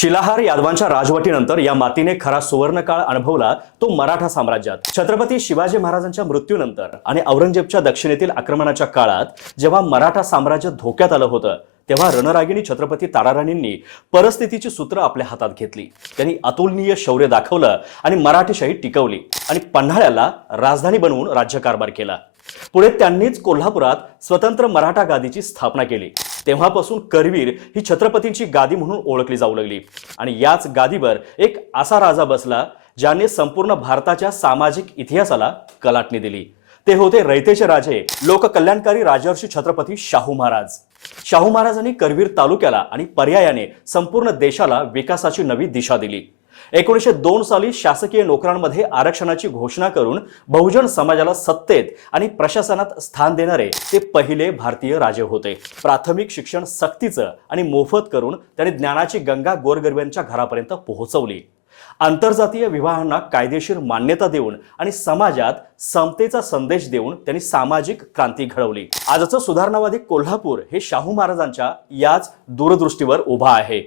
शिलाहार यादवांच्या राजवटीनंतर या मातीने खरा सुवर्णकाळ अनुभवला तो मराठा साम्राज्यात. छत्रपती शिवाजी महाराजांच्या मृत्यूनंतर आणि औरंगजेबच्या दक्षिणेतील आक्रमणाच्या काळात जेव्हा मराठा साम्राज्य धोक्यात आलं होतं तेव्हा रणरागिणी छत्रपती ताराराणींनी परिस्थितीची सूत्र आपल्या हातात घेतली. त्यांनी अतुलनीय शौर्य दाखवलं आणि मराठीशाही टिकवली आणि पन्हाळ्याला राजधानी बनवून राज्यकारभार केला. पुढे त्यांनीच कोल्हापुरात स्वतंत्र मराठा गादीची स्थापना केली. तेव्हापासून करवीर ही छत्रपतींची गादी म्हणून ओळखली जाऊ लागली. आणि याच गादीवर एक असा राजा बसला ज्याने संपूर्ण भारताच्या सामाजिक इतिहासाला कलाटणी दिली. ते होते रयतेचे राजे लोककल्याणकारी राजर्षी छत्रपती शाहू महाराज. शाहू महाराजांनी करवीर तालुक्याला आणि पर्यायाने संपूर्ण देशाला विकासाची नवी दिशा दिली. एकोणीसशे दोन साली शासकीय नोकरांमध्ये आरक्षणाची घोषणा करून बहुजन समाजाला सत्तेत आणि प्रशासनात स्थान देणारे ते पहिले भारतीय राजे होते. प्राथमिक शिक्षण सक्तीचं आणि मोफत करून त्यांनी ज्ञानाची गंगा गोरगरिबांच्या घरापर्यंत पोहोचवली. आंतरजातीय विवाहांना कायदेशीर मान्यता देऊन आणि समाजात समतेचा संदेश देऊन त्यांनी सामाजिक क्रांती घडवली. आजचं सुधारणावादी कोल्हापूर हे शाहू महाराजांच्या याच दूरदृष्टीवर उभा आहे.